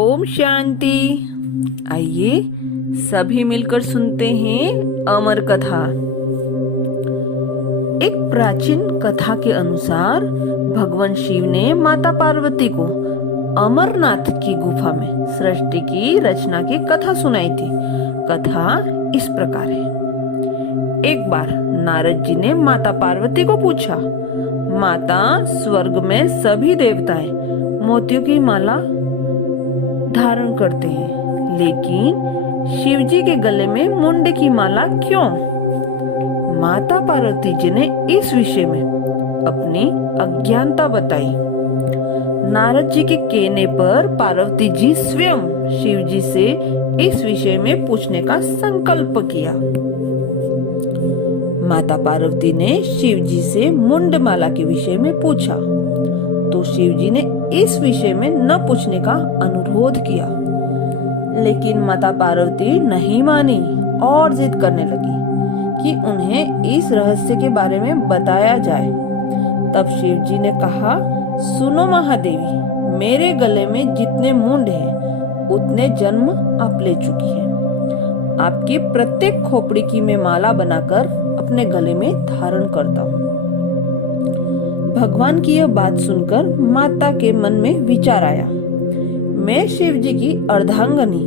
ओम शांति। आइए सभी मिलकर सुनते हैं अमर कथा। एक प्राचीन कथा के अनुसार भगवान शिव ने माता पार्वती को अमरनाथ की गुफा में सृष्टि की रचना की कथा सुनाई थी। कथा इस प्रकार है। एक बार नारद जी ने माता पार्वती को पूछा, माता, स्वर्ग में सभी देवताएं मोतियों की माला धारण करते हैं, लेकिन शिव जी के गले में मुंड की माला क्यों? माता पार्वती जी ने इस विषय में अपनी अज्ञानता बताई। नारद जी के कहने पर पार्वती जी स्वयं शिव जी से इस विषय में पूछने का संकल्प किया। माता पार्वती ने शिव जी से मुंड माला के विषय में पूछा, तो शिव जी ने इस विषय में न पूछने का अनुरोध किया, लेकिन माता पार्वती नहीं मानी और जिद करने लगी कि उन्हें इस रहस्य के बारे में बताया जाए। तब शिव जी ने कहा, सुनो महादेवी, मेरे गले में जितने मुंड हैं, उतने जन्म आप ले चुकी हैं। आपकी प्रत्येक खोपड़ी की मैं माला बनाकर अपने गले में धारण करता हूँ। भगवान की यह बात सुनकर माता के मन में विचार आया, मैं शिव जी की अर्धांगनी,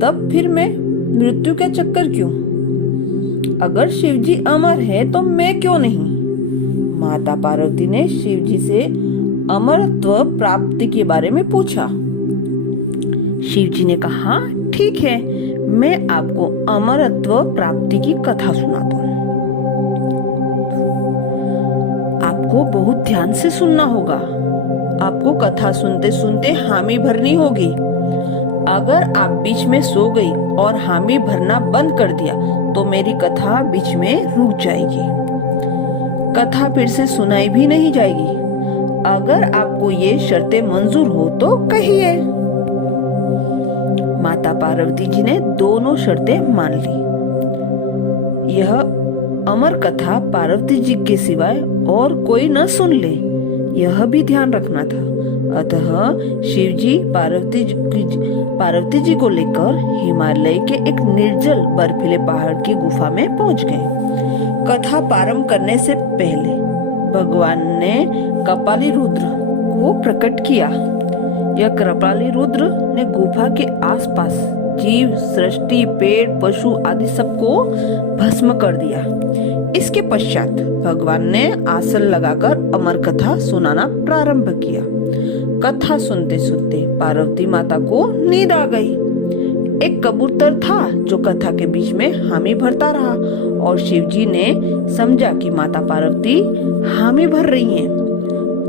तब फिर मैं मृत्यु के चक्कर क्यों? अगर शिव जी अमर है तो मैं क्यों नहीं? माता पार्वती ने शिव जी से अमरत्व प्राप्ति के बारे में पूछा। शिव जी ने कहा, ठीक है, मैं आपको अमरत्व प्राप्ति की कथा सुनाता हूँ। आपको बहुत ध्यान से सुनना होगा। आपको कथा सुनते सुनते हामी भरनी होगी। अगर आप बीच में सो गई और हामी भरना बंद कर दिया तो मेरी कथा बीच में रुक जाएगी। कथा फिर से सुनाई भी नहीं जाएगी। अगर आपको ये शर्तें मंजूर हो तो कहिए। माता पार्वती जी ने दोनों शर्तें मान ली। यह अमर कथा पार्वती जी के सिवाय और कोई न सुन ले, यह भी ध्यान रखना था। अतः शिव जी पार्वती जी को लेकर हिमालय के एक निर्जल बर्फीले पहाड़ की गुफा में पहुंच गए। कथा प्रारंभ करने से पहले भगवान ने कपाली रुद्र को प्रकट किया। यह कृपाली रुद्र ने गुफा के आसपास जीव, सृष्टि, पेड़, पशु आदि सबको भस्म कर दिया। इसके पश्चात भगवान ने आसन लगाकर अमर कथा सुनाना प्रारंभ किया। कथा सुनते सुनते पार्वती माता को नींद आ गई। एक कबूतर था जो कथा के बीच में हामी भरता रहा और शिव जी ने समझा कि माता पार्वती हामी भर रही हैं।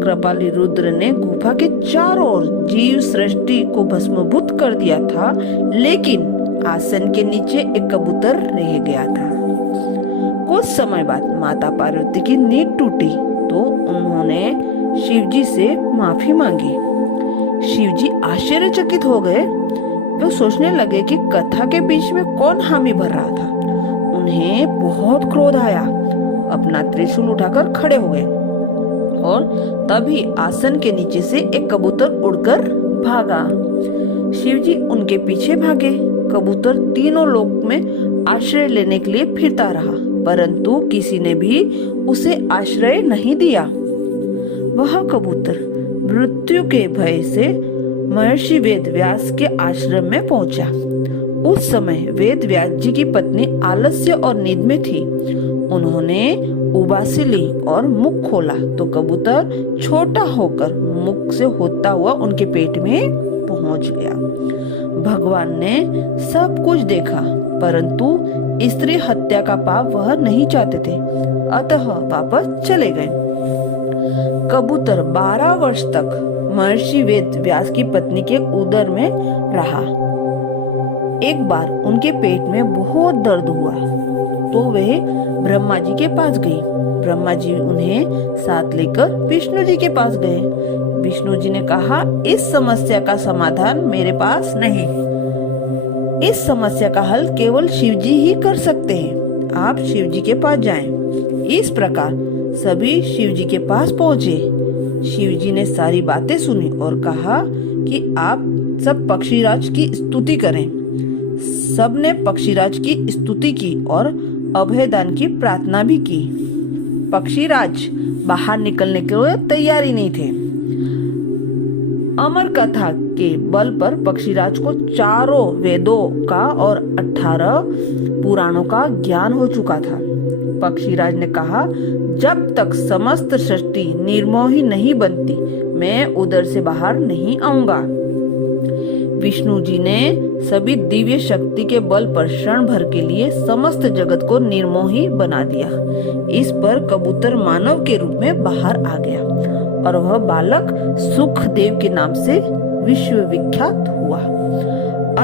कृपाली रुद्र ने गुफा के चारों ओर जीव सृष्टि को भस्मीभूत कर दिया था, लेकिन आसन के नीचे एक कबूतर रह गया था। कुछ समय बाद माता पार्वती की नींद टूटी तो उन्होंने शिव जी से माफी मांगी। शिव जी आश्चर्यचकित हो गए। वे सोचने लगे कि कथा के बीच में कौन हामी भर रहा था। उन्हें बहुत क्रोध आया। अपना त्रिशूल उठाकर खड़े हो गए और तभी आसन के नीचे से एक कबूतर उड़कर भागा। शिवजी उनके पीछे भागे। कबूतर तीनों लोक में आश्रय लेने के लिए फिरता रहा, परंतु किसी ने भी उसे आश्रय नहीं दिया। वह कबूतर मृत्यु के भय से महर्षि वेद व्यास के आश्रम में पहुंचा। उस समय वेद व्यास जी की पत्नी आलस्य और नींद में थी। उन्होंने उबासी ली और मुख खोला तो कबूतर छोटा होकर मुख से होता हुआ उनके पेट में पहुंच गया। भगवान ने सब कुछ देखा, परंतु स्त्री हत्या का पाप वह नहीं चाहते थे, अतः वापस चले गए। कबूतर 12 वर्ष तक महर्षि वेद व्यास की पत्नी के उदर में रहा। एक बार उनके पेट में बहुत दर्द हुआ तो वे ब्रह्मा जी के पास गई। ब्रह्मा जी उन्हें साथ लेकर विष्णु जी के पास गए। विष्णु जी ने कहा, इस समस्या का समाधान मेरे पास नहीं, इस समस्या का हल केवल शिव जी ही कर सकते हैं। आप शिव जी के पास जाएं। इस प्रकार सभी शिव जी के पास पहुँचे। शिव जी ने सारी बातें सुनी और कहा, कि आप सब पक्षीराज की स्तुति करें। सबने पक्षीराज की स्तुति की और अभयदान की प्रार्थना भी की। पक्षीराज बाहर निकलने के लिए तैयारी नहीं थे। अमर कथा के बल पर पक्षीराज को चारों वेदों का और 18 पुराणों का ज्ञान हो चुका था। पक्षीराज ने कहा, जब तक समस्त सृष्टि निर्मोही नहीं बनती, मैं उधर से बाहर नहीं आऊंगा। विष्णु जी ने सभी दिव्य शक्ति के बल पर क्षण भर के लिए समस्त जगत को निर्मोही बना दिया। इस पर कबूतर मानव के रूप में बाहर आ गया और वह बालक सुखदेव के नाम से विश्वविख्यात हुआ।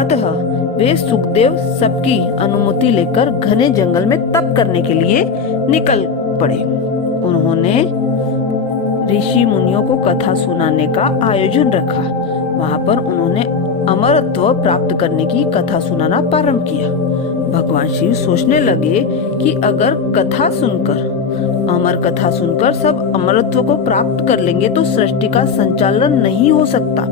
अतः वे सुखदेव सबकी अनुमति लेकर घने जंगल में तप करने के लिए निकल पड़े। उन्होंने ऋषि मुनियों को कथा सुनाने का आयोजन रखा। वहां पर उन्होंने अमरत्व प्राप्त करने की कथा सुनाना प्रारंभ किया। भगवान शिव सोचने लगे कि अगर अमर कथा सुनकर सब अमरत्व को प्राप्त कर लेंगे तो सृष्टि का संचालन नहीं हो सकता।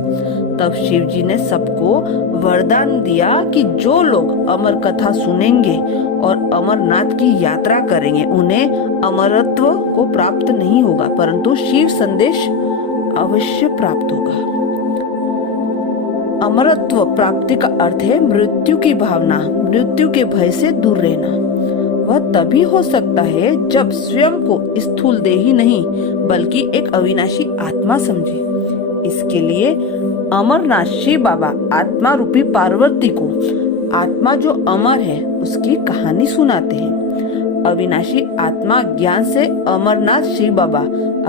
तब शिव जी ने सबको वरदान दिया कि जो लोग अमर कथा सुनेंगे और अमरनाथ की यात्रा करेंगे, उन्हें अमरत्व को प्राप्त नहीं होगा, परंतु शिव संदेश अवश्य प्राप्त होगा। अमरत्व प्राप्ति का अर्थ है मृत्यु की भावना, मृत्यु के भय से दूर रहना। वह तभी हो सकता है जब स्वयं को स्थूल देही नहीं बल्कि एक अविनाशी आत्मा समझे। इसके लिए अमरनाथ शिव बाबा आत्मा रूपी पार्वती को, आत्मा जो अमर है, उसकी कहानी सुनाते हैं। अविनाशी आत्मा ज्ञान से अमरनाथ शिव बाबा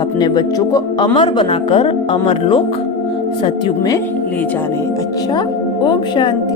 अपने बच्चों को अमर बनाकर अमरलोक सतयुग में ले जा रहे हैं। अच्छा, ओम शांति।